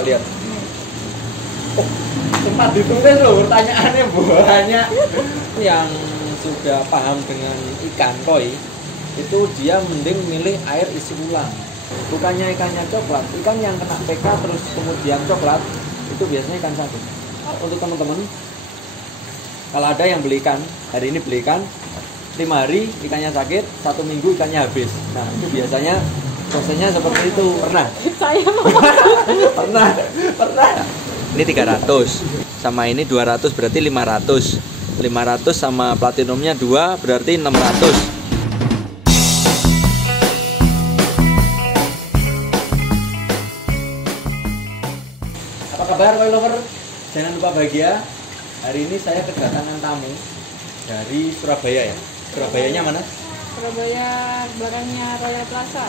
coba lihat. Oh, sempat ditulis loh pertanyaannya banyak. Yang sudah paham dengan ikan koi itu dia mending milih air isi ulang. Bukannya ikannya coklat, ikan yang kena PK terus kemudian coklat itu biasanya ikan sakit. Untuk teman-teman, kalau ada yang beli ikan, hari ini beli ikan 5 hari ikannya sakit, 1 minggu ikannya habis. Nah itu biasanya prosesnya seperti itu. Pernah? Saya mau Pernah. Ini 300 sama ini 200 berarti 500 sama platinumnya 2 berarti 600. Apa kabar koi lover? Jangan lupa bahagia. Hari ini saya kedatangan tamu dari Surabaya ya. Surabayanya mana? Surabaya, belakangnya Royal Plaza.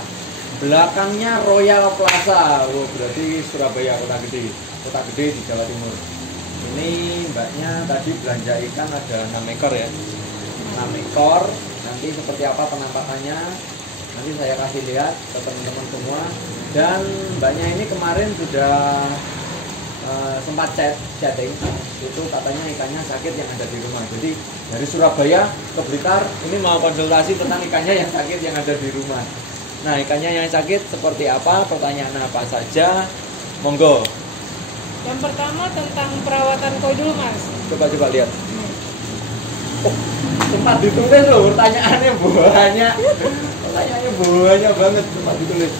Belakangnya Royal Plaza. Oh, berarti Surabaya kota gede di Jawa Timur. Ini mbaknya tadi belanja ikan ada 6 ekor ya. 6 ekor. Nanti seperti apa penampakannya nanti saya kasih lihat ke teman-teman semua. Dan mbaknya ini kemarin sudah sempat chatting, itu katanya ikannya sakit yang ada di rumah. Jadi dari Surabaya ke Blitar ini mau konsultasi tentang ikannya yang sakit yang ada di rumah. Nah ikannya yang sakit seperti apa, pertanyaan apa saja, monggo. Yang pertama tentang perawatan koi dulu mas. Coba lihat. Oh, sempat ditulis loh pertanyaannya banyak. Pertanyaannya banyak banget, sempat ditulis.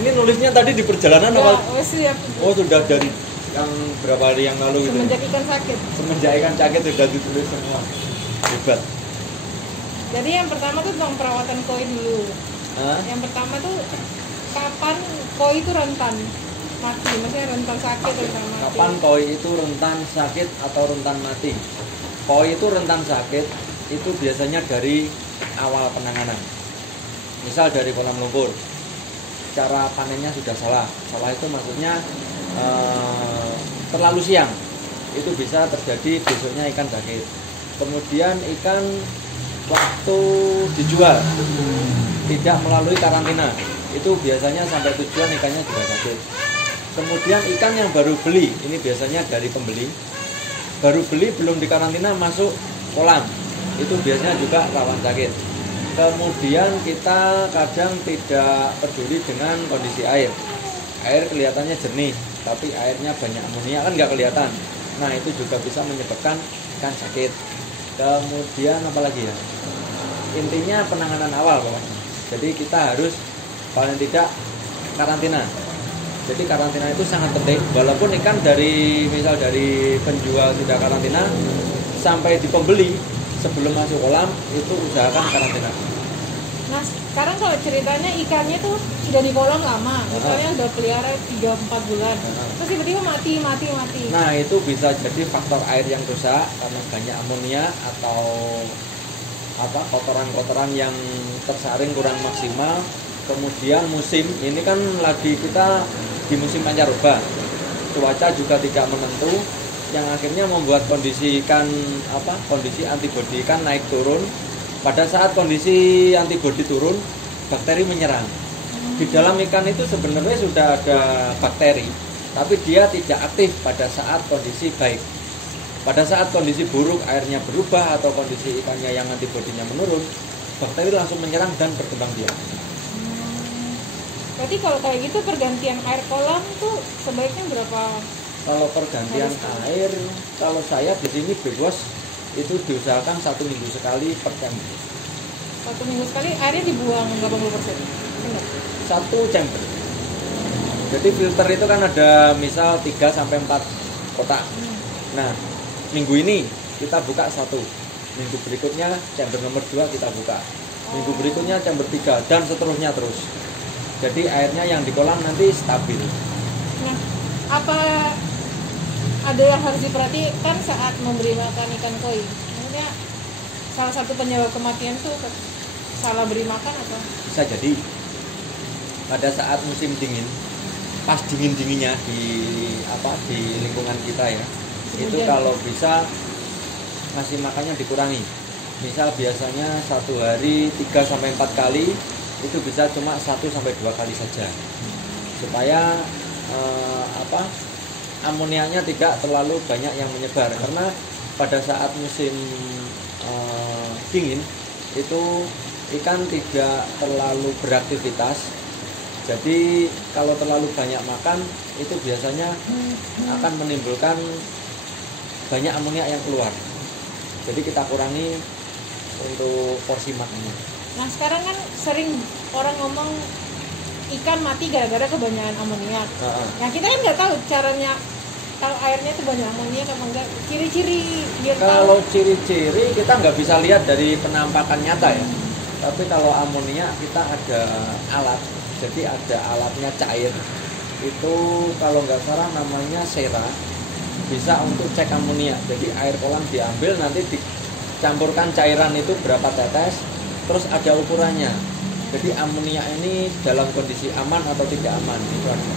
Ini nulisnya tadi di perjalanan awal. Siap. Oh sudah dari yang berapa hari yang lalu gitu. Semenjak ikan sakit. Semenjak ikan sakit sudah ditulis semua. Hebat. Jadi yang pertama tuh tentang perawatan koi dulu. Hah? Yang pertama tuh kapan koi itu rentan mati, maksudnya rentan sakit, rentan mati. Kapan koi itu rentan sakit atau rentan mati? Koi itu rentan sakit itu biasanya dari awal penanganan. Misal dari kolam lumpur, cara panennya sudah salah. Salah itu maksudnya terlalu siang, itu bisa terjadi besoknya ikan sakit. Kemudian ikan waktu dijual tidak melalui karantina, itu biasanya sampai tujuan ikannya juga sakit. Kemudian ikan yang baru beli, ini biasanya dari pembeli, baru beli belum dikarantina masuk kolam, itu biasanya juga rawan sakit. Kemudian kita kadang tidak peduli dengan kondisi air. Air kelihatannya jernih, tapi airnya banyak amonia kan nggak kelihatan. Nah itu juga bisa menyebabkan ikan sakit. Kemudian apa lagi ya? Intinya penanganan awal pokoknya. Jadi kita harus paling tidak karantina. Jadi karantina itu sangat penting. Walaupun ikan dari misal dari penjual tidak karantina sampai di pembeli sebelum masuk kolam itu usahakan karantina. Nah sekarang kalau ceritanya ikannya tuh sudah di kolam lama, misalnya udah pelihara 3-4 bulan, terus tiba-tiba mati. Nah itu bisa jadi faktor air yang rusak karena banyak amonia atau kotoran-kotoran yang tersaring kurang maksimal. Kemudian musim ini kan lagi kita di musim pancaroba, cuaca juga tidak menentu, yang akhirnya membuat kondisi ikan kondisi antibodi ikan naik turun. Pada saat kondisi antibodi turun, bakteri menyerang. Di dalam ikan itu sebenarnya sudah ada bakteri, tapi dia tidak aktif pada saat kondisi baik. Pada saat kondisi buruk, airnya berubah atau kondisi ikannya yang antibodinya menurun, bakteri langsung menyerang dan berkembang biak. Berarti kalau kayak gitu pergantian air kolam tuh sebaiknya berapa? Kalau pergantian air, kalau saya di sini bebas itu diusahakan 1 minggu sekali per chamber. 1 minggu sekali airnya dibuang 80%? Enggak. 1 chamber. Jadi filter itu kan ada misal 3-4 kotak. Nah minggu ini kita buka 1, minggu berikutnya chamber nomor 2 kita buka, minggu berikutnya chamber 3 dan seterusnya terus. Jadi airnya yang di kolam nanti stabil. Nah apa ada yang harus diperhatikan saat memberi makan ikan koi? Maksudnya salah satu penyebab kematian tuh salah beri makan atau? Bisa jadi pada saat musim dingin, pas dingin-dinginnya di lingkungan kita ya, itu kalau bisa ngasih makannya dikurangi. Misal biasanya 1 hari 3-4 kali, itu bisa cuma 1-2 kali saja, supaya amoniaknya tidak terlalu banyak yang menyebar, karena pada saat musim dingin itu ikan tidak terlalu beraktivitas. Jadi kalau terlalu banyak makan itu biasanya akan menimbulkan banyak amoniak yang keluar. Jadi kita kurangi untuk porsi makannya. Nah sekarang kan sering orang ngomong ikan mati gara-gara kebanyakan amoniak. Nah kita kan nggak tahu caranya tahu airnya itu banyak amoniak apa enggak. Ciri-ciri biar Kalau tahu. ciri-ciri kita nggak bisa lihat dari penampakan nyata ya. Tapi kalau amoniak kita ada alat. Jadi ada alatnya cair. Itu kalau nggak salah namanya sera. Bisa untuk cek amoniak. Jadi air kolam diambil, nanti dicampurkan cairan itu berapa tetes, terus ada ukurannya. Jadi amoniak ini dalam kondisi aman atau tidak aman itu ada.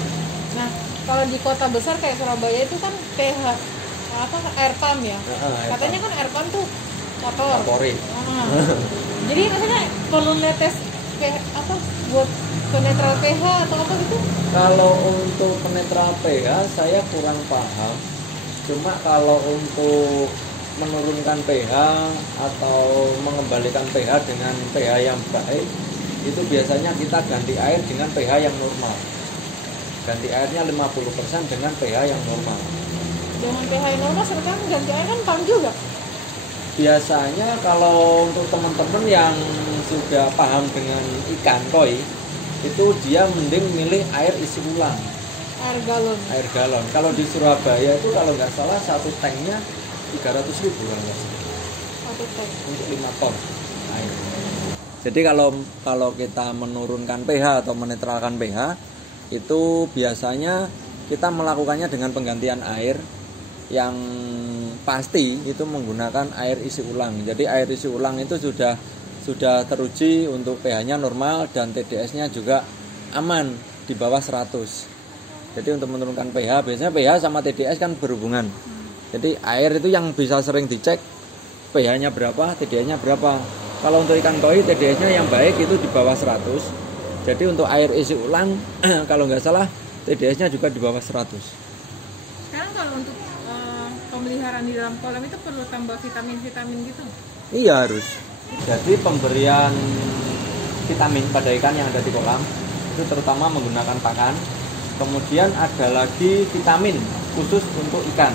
Nah kalau di kota besar kayak Surabaya itu kan pH apa air pump ya. Katanya kan air pump tuh kotor. Favorit. Jadi rasanya perlu netes pH apa buat penetral pH atau apa gitu? Kalau untuk penetral pH saya kurang paham. Cuma kalau untuk menurunkan pH atau mengembalikan pH dengan pH yang baik, itu biasanya kita ganti air dengan pH yang normal. Ganti airnya 50% dengan pH yang normal. Dengan pH yang normal sekarang ganti air kan pump juga. Biasanya kalau untuk teman-teman yang sudah paham dengan ikan koi, itu dia mending milih air isi ulang. Air galon. Air galon. Kalau di Surabaya itu kalau nggak salah satu tanknya 300.000 kan, Satu tank. untuk 5 ton air. Jadi kalau kita menurunkan pH atau menetralkan pH itu biasanya kita melakukannya dengan penggantian air yang pasti itu menggunakan air isi ulang. Jadi air isi ulang itu sudah teruji untuk pH-nya normal dan TDS-nya juga aman di bawah 100. Jadi untuk menurunkan pH, biasanya pH sama TDS kan berhubungan. Jadi air itu yang bisa sering dicek pH-nya berapa, TDS-nya berapa. Kalau untuk ikan koi TDS-nya yang baik itu di bawah 100. Jadi untuk air isi ulang kalau nggak salah TDS-nya juga di bawah 100. Sekarang kalau untuk pemeliharaan di dalam kolam itu perlu tambah vitamin-vitamin gitu? Iya harus. Jadi pemberian vitamin pada ikan yang ada di kolam itu terutama menggunakan pakan. Kemudian ada lagi vitamin khusus untuk ikan.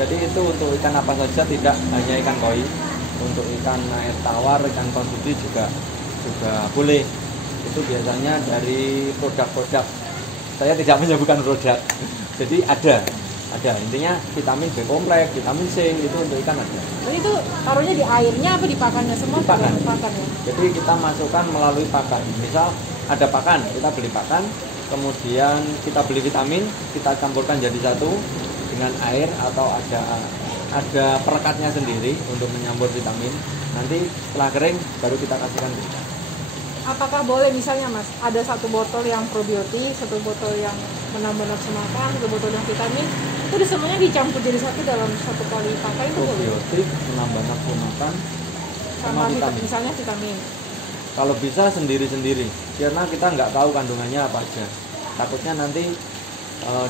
Jadi itu untuk ikan apa saja, tidak hanya ikan koi. Untuk ikan air tawar, ikan konsumsi juga boleh. Itu biasanya dari produk-produk. Saya tidak menyebutkan produk. Jadi ada intinya vitamin B kompleks, vitamin C itu untuk ikan ada. Jadi itu taruhnya di airnya apa di pakannya semua? Di pakan. Pakan ya. Jadi kita masukkan melalui pakan. Misal ada pakan, kita beli pakan, kemudian kita beli vitamin, kita campurkan jadi satu dengan air atau ada perekatnya sendiri untuk menyampur vitamin. Nanti setelah kering baru kita kasihkan ke ikan. Apakah boleh misalnya Mas, ada satu botol yang probiotik, satu botol yang menambah nafsu makan, satu botol yang vitamin, itu semuanya dicampur jadi satu dalam satu kali pakai itu boleh? Probiotik, menambah nafsu makan, sama vitamin. Misalnya vitamin. Kalau bisa sendiri-sendiri, karena kita nggak tahu kandungannya apa aja. Takutnya nanti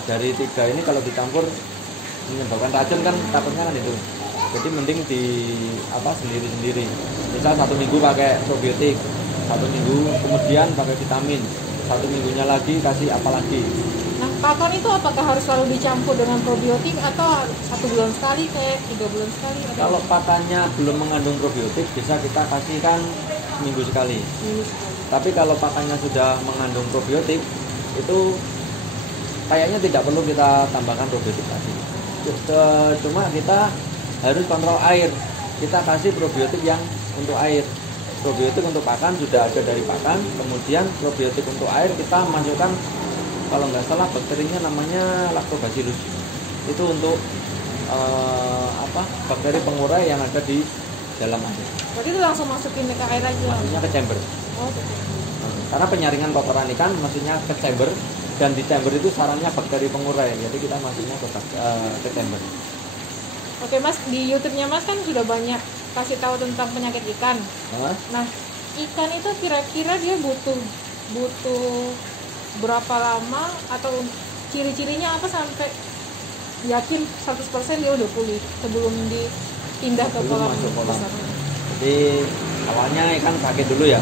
dari 3 ini kalau dicampur menyebabkan racun kan, takutnya kan itu. Jadi mending sendiri-sendiri. Misal 1 minggu pakai probiotik, 1 minggu kemudian pakai vitamin, 1 minggunya lagi kasih apa lagi. Nah pakan itu apakah harus selalu dicampur dengan probiotik atau 1 bulan sekali kayak 3 bulan sekali? Kalau pakannya belum mengandung probiotik bisa kita kasihkan minggu sekali. Tapi kalau pakannya sudah mengandung probiotik itu kayaknya tidak perlu kita tambahkan probiotik lagi. Cuma kita harus kontrol air. Kita kasih probiotik yang untuk air. Probiotik untuk pakan sudah ada dari pakan. Kemudian probiotik untuk air kita masukkan, kalau nggak salah bakterinya namanya Lactobacillus. Itu untuk bakteri pengurai yang ada di dalam air. Berarti itu langsung masukin ke air aja? Maksudnya ke chamber. Oh, oke. Karena penyaringan kotoran ikan maksudnya ke chamber, dan di chamber itu sarangnya bakteri pengurai, jadi kita masuknya ke chamber. Oke Mas, di YouTube-nya Mas kan sudah banyak kasih tahu tentang penyakit ikan. Nah, ikan itu kira-kira dia butuh berapa lama atau ciri-cirinya apa sampai yakin 100% dia udah pulih sebelum dipindah ke Sebelum kolam masuk kolam. besar? Jadi awalnya ikan sakit dulu ya,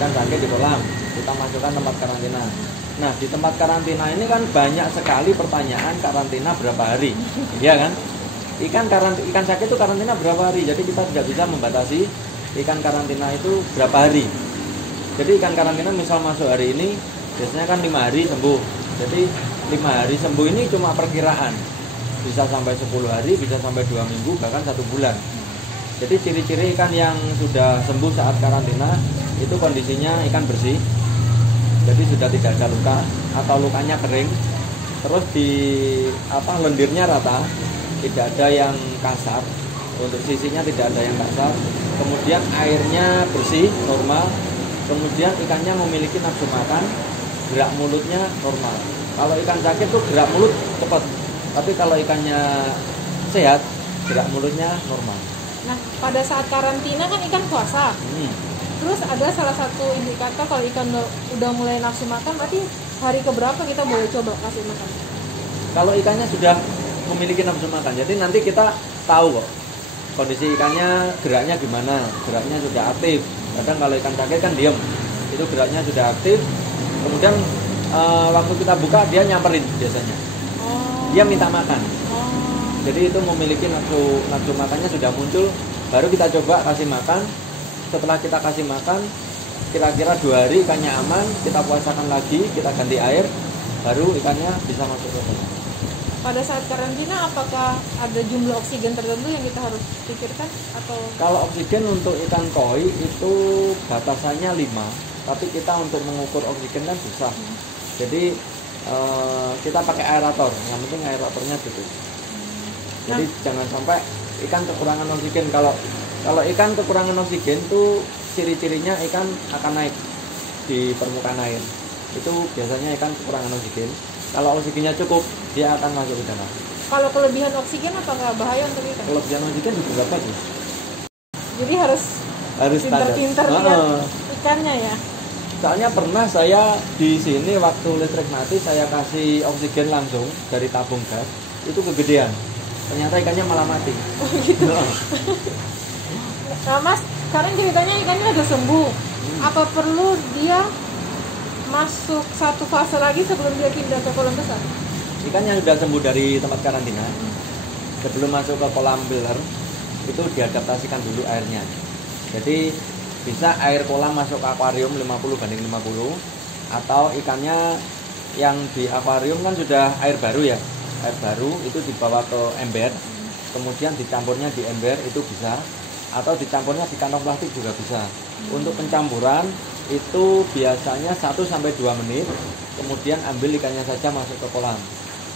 ikan sakit di kolam, kita masukkan tempat karantina. Nah di tempat karantina ini kan banyak sekali pertanyaan karantina berapa hari, iya kan? Ikan sakit itu karantina berapa hari, jadi kita tidak bisa membatasi ikan karantina itu berapa hari. Jadi ikan karantina misal masuk hari ini, biasanya kan 5 hari sembuh. Jadi 5 hari sembuh ini cuma perkiraan, bisa sampai 10 hari, bisa sampai 2 minggu, bahkan 1 bulan. Jadi ciri-ciri ikan yang sudah sembuh saat karantina itu kondisinya ikan bersih, jadi sudah tidak ada luka atau lukanya kering, terus di lendirnya rata, tidak ada yang kasar, untuk sisinya tidak ada yang kasar, kemudian airnya bersih normal, kemudian ikannya memiliki nafsu makan, gerak mulutnya normal. Kalau ikan sakit tuh gerak mulut cepat, tapi kalau ikannya sehat gerak mulutnya normal. Nah, pada saat karantina kan ikan puasa. Terus ada salah satu indikator kalau ikan udah mulai nafsu makan, berarti hari keberapa kita boleh coba kasih makan? Kalau ikannya sudah memiliki nafsu makan, jadi nanti kita tahu kok kondisi ikannya geraknya gimana, geraknya sudah aktif. Kadang kalau ikan sakit kan diem, itu geraknya sudah aktif. Kemudian waktu kita buka dia nyamperin biasanya, dia minta makan. Jadi itu memiliki nafsu makannya sudah muncul, baru kita coba kasih makan. Setelah kita kasih makan, kira-kira 2 hari ikannya aman, kita puasakan lagi, kita ganti air, baru ikannya bisa masuk ke kolam. Pada saat karantina apakah ada jumlah oksigen tertentu yang kita harus pikirkan atau? Kalau oksigen untuk ikan koi itu batasannya 5, tapi kita untuk mengukur oksigen kan susah. Jadi kita pakai aerator, yang penting aeratornya cukup. Jadi jangan sampai ikan kekurangan oksigen. Kalau ikan kekurangan oksigen tuh ciri-cirinya ikan akan naik di permukaan air. Itu biasanya ikan kekurangan oksigen. Kalau oksigennya cukup, dia akan masuk ke dalam. Kalau kelebihan oksigen apakah bahaya untuk ikan? Kelebihan oksigen juga nggak bagus. Jadi harus standar. pintar-pintar lihat ikannya ya. Soalnya pernah saya di sini waktu listrik mati, saya kasih oksigen langsung dari tabung gas, itu kegedean. Ternyata ikannya malah mati. Oh gitu. Nah mas, sekarang ceritanya ikannya udah sembuh. Apa perlu dia masuk satu fase lagi sebelum dia pindah ke kolam besar? Ikan yang sudah sembuh dari tempat karantina, sebelum masuk ke kolam beler, itu diadaptasikan dulu airnya. Jadi bisa air kolam masuk ke akuarium 50/50, atau ikannya yang di akuarium kan sudah air baru ya, air baru itu dibawa ke ember, kemudian dicampurnya di ember itu bisa, atau dicampurnya di kantong plastik juga bisa. Untuk pencampuran itu biasanya 1-2 menit, kemudian ambil ikannya saja masuk ke kolam.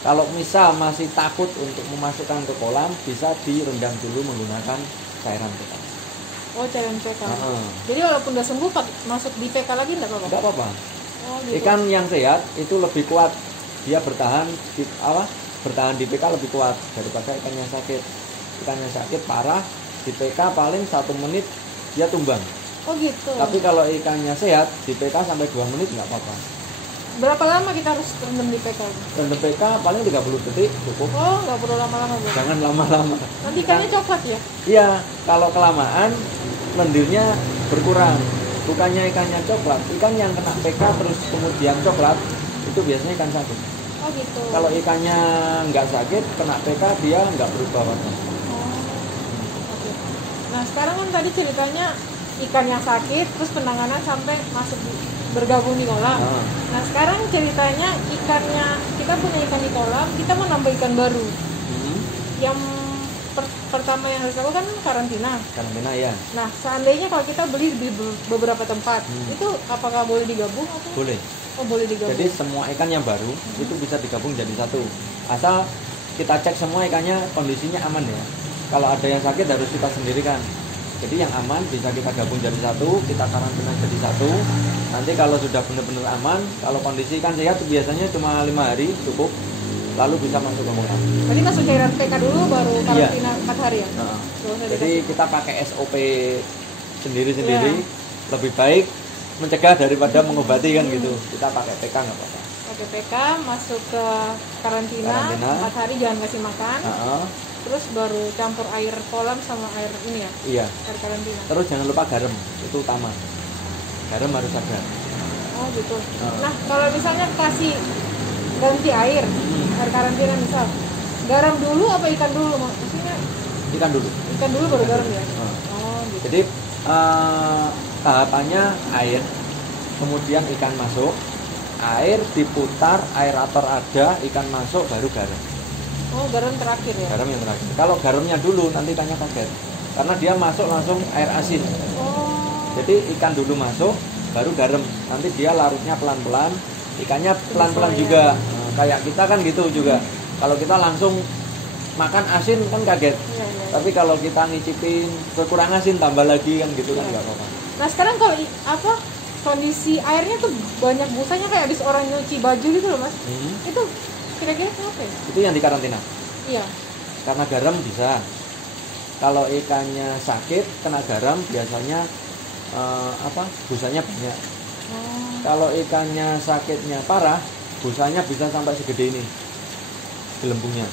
Kalau misal masih takut untuk memasukkan ke kolam, bisa direndam dulu menggunakan cairan PK. Oh, cairan PK. Jadi walaupun udah sembuh masuk di PK lagi enggak apa-apa? Enggak apa-apa. Oh, gitu. Ikan yang sehat itu lebih kuat, dia bertahan di PK lebih kuat daripada ikan yang sakit. Ikan yang sakit parah di PK paling 1 menit dia tumbang. Oh gitu. Tapi kalau ikannya sehat di PK sampai 2 menit nggak apa-apa. Berapa lama kita harus rendam di PK? Rendam PK paling 30 detik cukup. Oh, nggak perlu lama-lama Bu. Jangan lama-lama. Nanti ikannya coklat ya? Iya, kalau kelamaan lendirnya berkurang. Bukannya ikannya coklat, ikan yang kena PK terus kemudian coklat itu biasanya ikan sakit. Oh gitu. Kalau ikannya nggak sakit kena PK dia nggak berubah warna. Oke. Nah sekarang kan tadi ceritanya ikan yang sakit terus penanganan sampai bergabung di kolam. Nah sekarang ceritanya ikannya, kita punya ikan di kolam, kita mau nambah ikan baru. Yang pertama yang harus dilakukan karantina. Karantina ya. Nah seandainya kalau kita beli di beberapa tempat, itu apakah boleh digabung? Atau? Boleh. Oh boleh digabung. Jadi semua ikan yang baru itu bisa digabung jadi satu. Asal kita cek semua ikannya kondisinya aman ya. Kalau ada yang sakit harus kita sendirikan. Jadi yang aman bisa kita gabung jadi satu, kita karantina jadi satu. Nanti kalau sudah benar-benar aman, kalau kondisi ikan sehat biasanya cuma 5 hari cukup, lalu bisa masuk ke kolam. Jadi masuk cairan PK dulu baru karantina 4 hari ya? Jadi kita pakai SOP sendiri-sendiri, lebih baik mencegah daripada mengobati kan gitu. Kita pakai PK nggak apa-apa. Oke, PK masuk ke karantina, Karantina. 4 hari jangan kasih makan. Terus baru campur air kolam sama air ini ya, Iya. air karantina. Terus jangan lupa garam, itu utama. Garam harus ada. Oh gitu. Nah kalau misalnya kasih ganti air, air karantina misal, garam dulu apa ikan dulu? Maksudnya Ikan dulu. ikan dulu baru garam ya? Nah. Oh gitu. Jadi tahapannya air, kemudian ikan masuk, air diputar, aerator ada, ikan masuk, baru garam. Oh garam terakhir ya? Garam yang terakhir. Kalau garamnya dulu nanti ikannya kaget, karena dia masuk langsung air asin. Oh. Jadi ikan dulu masuk, baru garam. Nanti dia larutnya pelan-pelan, ikannya pelan-pelan juga. Nah, kayak kita kan gitu juga. Kalau kita langsung makan asin kan kaget. Iya, iya. Tapi kalau kita ngicipin kurang asin tambah lagi kan gitu kan Iya. nggak apa-apa. Nah sekarang kalau kondisi airnya tuh banyak busanya kayak habis orang nyuci baju gitu loh mas. Itu kira-kira kenapa ya? Itu yang dikarantina. Iya. Karena garam bisa. Kalau ikannya sakit kena garam biasanya busanya banyak. Oh. Kalau ikannya sakitnya parah, busanya bisa sampai segede ini gelembungnya.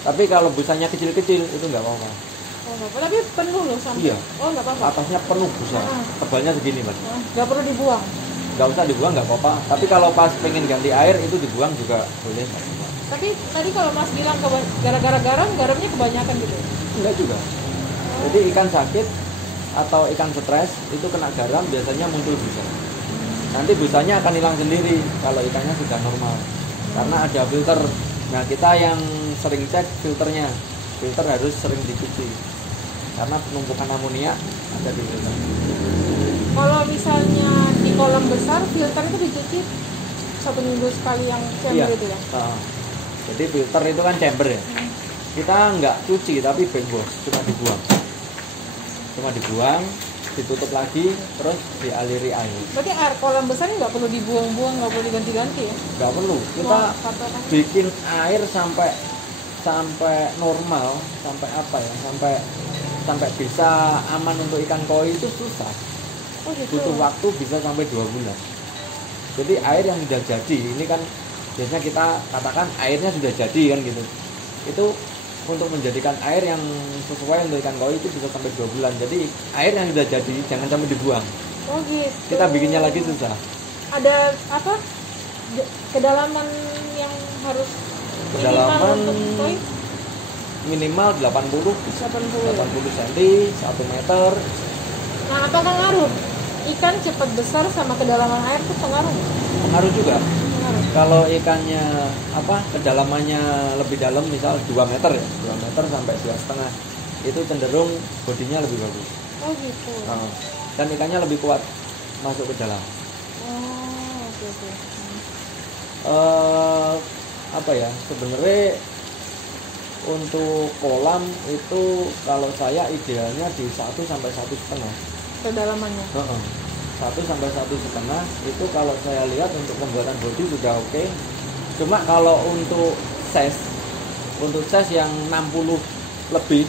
Tapi kalau busanya kecil-kecil itu nggak apa-apa. Oh nggak apa, tapi penuh loh sampai. Iya. Oh nggak apa-apa. Atasnya penuh busa, tebalnya segini mas. Nggak perlu dibuang. Nggak usah dibuang nggak apa-apa. Tapi kalau pas pengen ganti air itu dibuang juga boleh. Nggak apa-apa. Tapi tadi kalau mas bilang gara-gara garamnya kebanyakan gitu. Enggak juga. Jadi ikan sakit atau ikan stres itu kena garam biasanya muncul busa. Nanti busanya akan hilang sendiri kalau ikannya sudah normal. Karena ada filter. Nah kita yang sering cek filternya. Filter harus sering dicuci. Karena penumpukan amonia ada di filter. Kalau misalnya di kolam besar filter itu dicuci 1 minggu sekali yang chamber itu ya? Jadi filter itu kan chamber ya. Kita nggak cuci tapi bengkos, cuma dibuang, ditutup lagi, terus dialiri air. Berarti air kolam besar ini nggak perlu dibuang-buang, nggak perlu diganti-ganti ya? Nggak perlu. Kita bikin air sampai normal, sampai bisa aman untuk ikan koi itu susah. Oh gitu. Butuh waktu bisa sampai 2 bulan. Jadi air yang sudah jadi, ini kan biasanya kita katakan airnya sudah jadi kan gitu. Itu untuk menjadikan air yang sesuai untuk ikan koi itu bisa sampai 2 bulan. Jadi air yang sudah jadi jangan sampai dibuang. Oh gitu. Kita bikinnya lagi susah. Ada kedalaman yang harus Kedalaman untuk koi? Minimal 80 cm, 1 meter. Nah apakah ngaruh? Ikan cepat besar sama kedalaman air tuh pengaruh? Pengaruh juga. Pengaruh. Kalau ikannya kedalamannya lebih dalam, misal 2 meter ya, 2 meter sampai 2,5, itu cenderung bodinya lebih bagus. Oh gitu. Dan ikannya lebih kuat masuk ke dalam. Oh oke. Sebenarnya untuk kolam itu kalau saya idealnya di 1 sampai 1,5 kedalamannya. 1 sampai 1,5 itu kalau saya lihat untuk pembuatan bodi sudah oke. Cuma kalau untuk size yang 60 lebih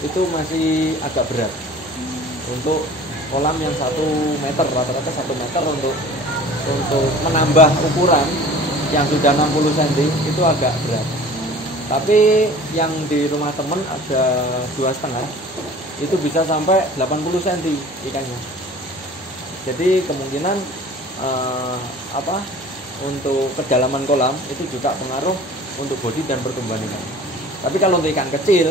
itu masih agak berat. Untuk kolam yang 1 meter, rata-rata 1 meter untuk menambah ukuran yang sudah 60 cm itu agak berat. Tapi yang di rumah temen ada 2,5 itu bisa sampai 80 cm ikannya. Jadi kemungkinan untuk kedalaman kolam itu juga pengaruh untuk bodi dan pertumbuhan ikan. Tapi kalau untuk ikan kecil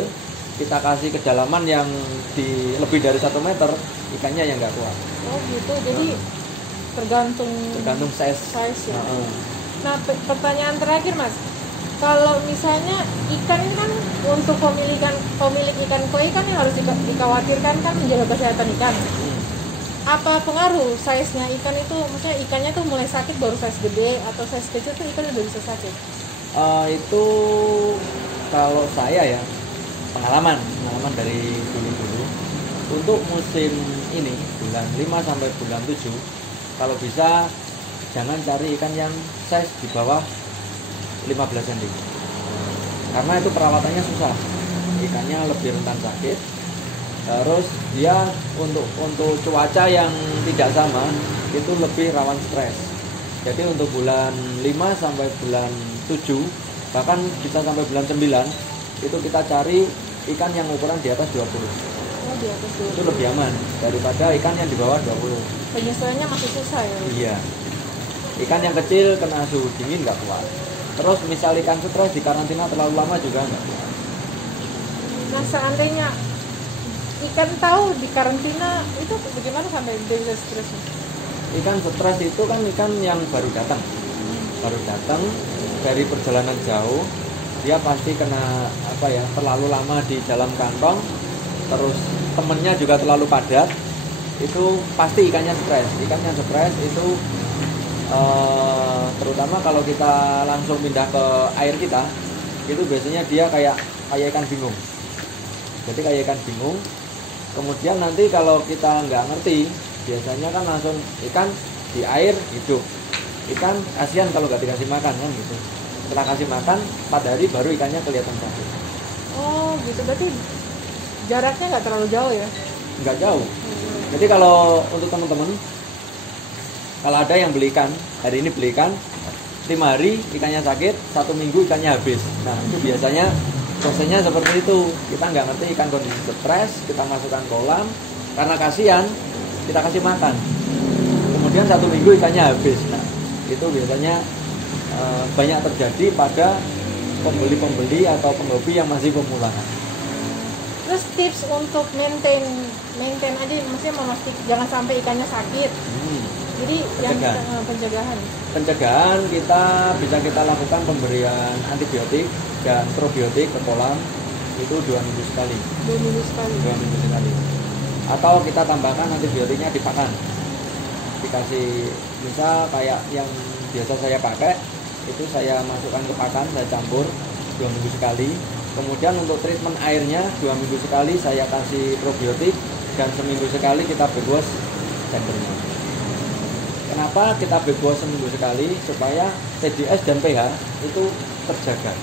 kita kasih kedalaman yang lebih dari 1 meter, ikannya yang nggak kuat. Oh gitu. Jadi tergantung size ya. Nah pertanyaan terakhir mas, kalau misalnya ikan ini kan untuk pemilik ikan koi kan yang harus dikhawatirkan kan menjaga kesehatan ikan. Apa pengaruh size-nya ikan itu? Maksudnya ikannya tuh mulai sakit baru size gede atau size kecil tuh ikan udah bisa sakit? Itu kalau saya ya pengalaman dari dulu untuk musim ini bulan 5 sampai bulan 7 kalau bisa jangan cari ikan yang size di bawah 15 cm karena itu perawatannya susah, ikannya lebih rentan sakit. Terus dia untuk cuaca yang tidak sama itu lebih rawan stres. Jadi untuk bulan 5 sampai bulan 7, bahkan bisa sampai bulan 9, itu kita cari ikan yang ukuran di atas 20. Oh, di atas 20. Itu lebih aman daripada ikan yang di bawah 20. Penyesuaiannya masih susah ya? Iya. Ikan yang kecil kena suhu dingin nggak kuat. Terus misal ikan stres di karantina terlalu lama juga nggak kuat. Nah, seandainya ikan tahu di karantina, itu bagaimana sampai dia bisa stres? Ikan stres itu kan ikan yang baru datang dari perjalanan jauh, dia pasti kena terlalu lama di dalam kantong, terus temennya juga terlalu padat, itu pasti ikannya stres. Ikan yang stres itu terutama kalau kita langsung pindah ke air kita, itu biasanya dia kayak ikan bingung. Jadi kayak ikan bingung. Kemudian nanti kalau kita nggak ngerti, biasanya kan langsung ikan di air hidup. Ikan kasihan kalau nggak dikasih makan kan gitu. Setelah kasih makan 4 hari baru ikannya kelihatan sakit. Oh gitu, berarti jaraknya nggak terlalu jauh ya? Nggak jauh. Jadi kalau untuk teman-teman, kalau ada yang beli ikan, hari ini beli ikan 5 hari ikannya sakit, 1 minggu ikannya habis. Nah itu biasanya prosesnya seperti itu. Kita nggak ngerti ikan kondisi stres, kita masukkan kolam, karena kasihan kita kasih makan, kemudian 1 minggu ikannya habis. Nah itu biasanya banyak terjadi pada pembeli-pembeli atau penghobi yang masih pemula. Terus tips untuk maintain aja, maksudnya memastikan jangan sampai ikannya sakit. Jadi pencegahan kita bisa lakukan pemberian antibiotik dan probiotik ke kolam itu 2 minggu sekali. 2 minggu sekali. 2 minggu sekali. Atau kita tambahkan antibiotiknya di pakan. Dikasih misal kayak yang biasa saya pakai, itu saya masukkan ke pakan, saya campur 2 minggu sekali. Kemudian untuk treatment airnya 2 minggu sekali saya kasih probiotik, dan seminggu sekali kita bebas chambernya. Kenapa kita bebas seminggu sekali? Supaya TDS dan pH itu terjaga.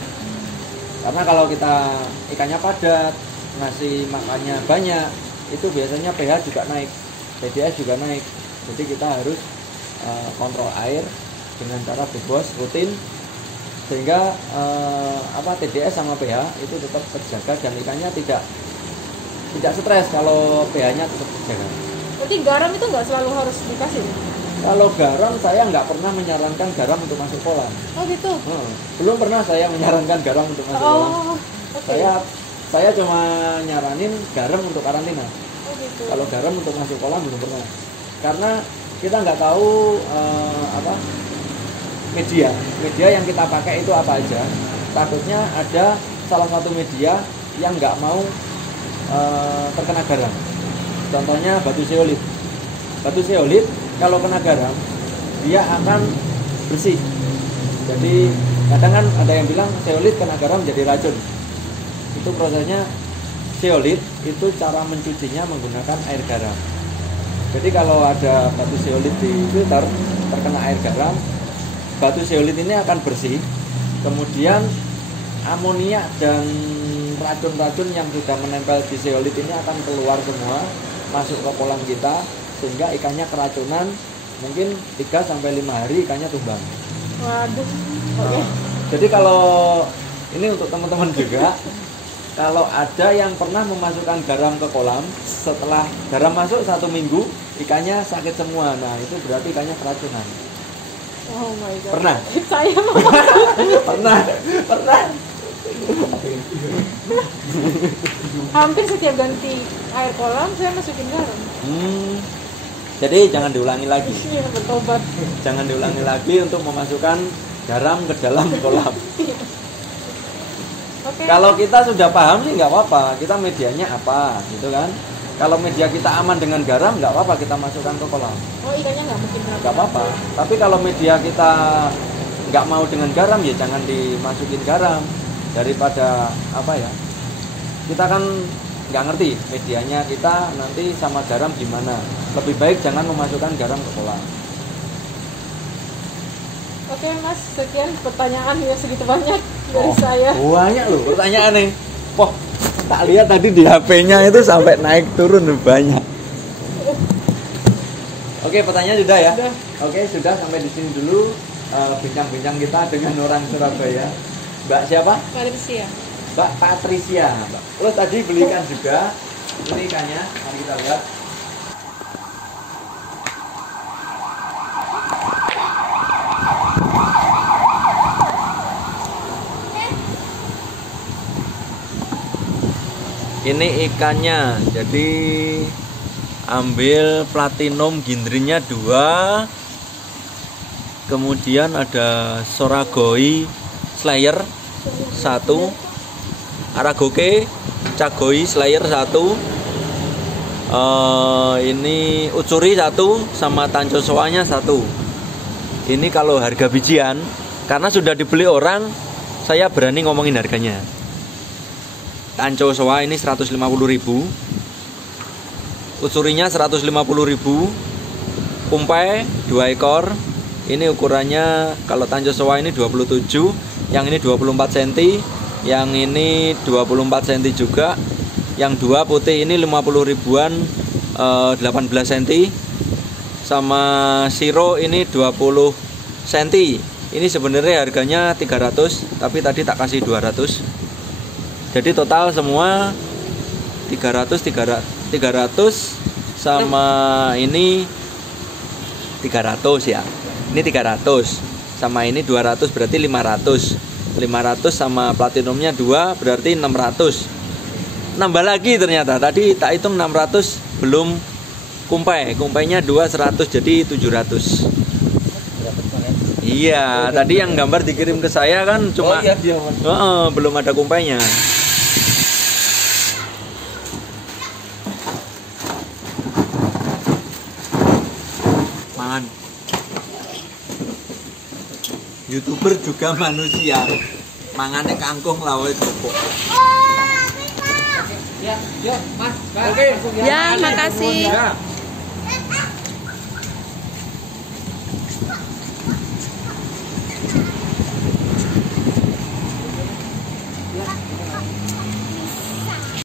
Karena kalau kita ikannya padat, ngasih makannya banyak, itu biasanya pH juga naik, TDS juga naik. Jadi kita harus kontrol air dengan cara bebas rutin, sehingga TDS sama pH itu tetap terjaga dan ikannya tidak stres kalau pH-nya tetap terjaga. Berarti garam itu nggak selalu harus dikasih? Kalau garam saya nggak pernah menyarankan garam untuk masuk kolam. Oh gitu? Belum pernah saya menyarankan garam untuk masuk kolam. Okay. Saya cuma nyaranin garam untuk karantina. Oh gitu. Kalau garam untuk masuk kolam belum pernah. Karena kita nggak tahu media yang kita pakai itu apa aja. Takutnya ada salah satu media yang nggak mau terkena garam. Contohnya batu zeolit. Batu zeolit kalau kena garam dia akan bersih. Jadi kadang kan ada yang bilang zeolit kena garam jadi racun. Itu prosesnya, zeolit itu cara mencucinya menggunakan air garam. Jadi kalau ada batu zeolit di filter terkena air garam, batu zeolit ini akan bersih. Kemudian amonia dan racun-racun yang sudah menempel di zeolit ini akan keluar semua, masuk ke kolam kita, sehingga ikannya keracunan. Mungkin 3-5 hari ikannya tumbang. Waduh. Oke. Jadi kalau ini untuk teman-teman juga, kalau ada yang pernah memasukkan garam ke kolam, setelah garam masuk 1 minggu ikannya sakit semua, nah itu berarti ikannya keracunan. Oh my god. Pernah? Saya mau pernah. hampir setiap ganti air kolam saya masukin garam. Jadi jangan diulangi lagi. Iya, bertobat. Jangan diulangi lagi untuk memasukkan garam ke dalam kolam. Okay. Kalau kita sudah paham sih nggak apa-apa, kita medianya apa gitu kan. Kalau media kita aman dengan garam, nggak apa-apa kita masukkan ke kolam. Oh, ikannya nggak mungkin garam. Nggak apa-apa. Tapi kalau media kita nggak mau dengan garam, ya jangan dimasukin garam. Daripada kita kan nggak ngerti medianya kita nanti sama garam gimana. Lebih baik jangan memasukkan garam ke kolam. Oke Mas, sekian pertanyaan ya, segitu banyak dari saya. Banyak loh pertanyaan nih. Tak lihat tadi di HP-nya itu sampai naik turun banyak. Oke, Oke, pertanyaan sudah ya? Sudah. Oke, sudah sampai di sini dulu bincang-bincang kita dengan orang Surabaya. Mbak siapa? Patricia. Mbak Patricia. Mbak. Terus tadi beli ikan juga. Ini ikannya, mari kita lihat. Ini ikannya, jadi ambil platinum gindrinya 2, kemudian ada soragoi slayer 1, aragoke cagoi slayer 1, ini ucuri 1, sama tanco soanya 1. Ini kalau harga bijian, karena sudah dibeli orang, saya berani ngomongin harganya. Tanco soa ini 150.000, ucurinya 150.000, kumpai 2 ekor. Ini ukurannya kalau tanco soa ini 27, yang ini 24 cm, yang ini 24 cm juga. Yang 2 putih ini 50 ribuan, 18 cm. Sama siro ini 20 cm. Ini sebenarnya harganya 300, tapi tadi tak kasih 200. Jadi total semua 300 sama ini 300 ya. Ini 300 sama ini 200, berarti 500. 500 sama platinumnya 2 berarti 600. Nambah lagi ternyata. Tadi tak hitung 600 belum kumpai. Kumpainya 2 100 jadi 700. Iya, tadi yang gambar dikirim ke saya kan cuma belum ada kumpainya. YouTuber juga manusia, mangannya kangkung lawe jopok. Ya, yuk, Mas. Ya, makasih. Ya.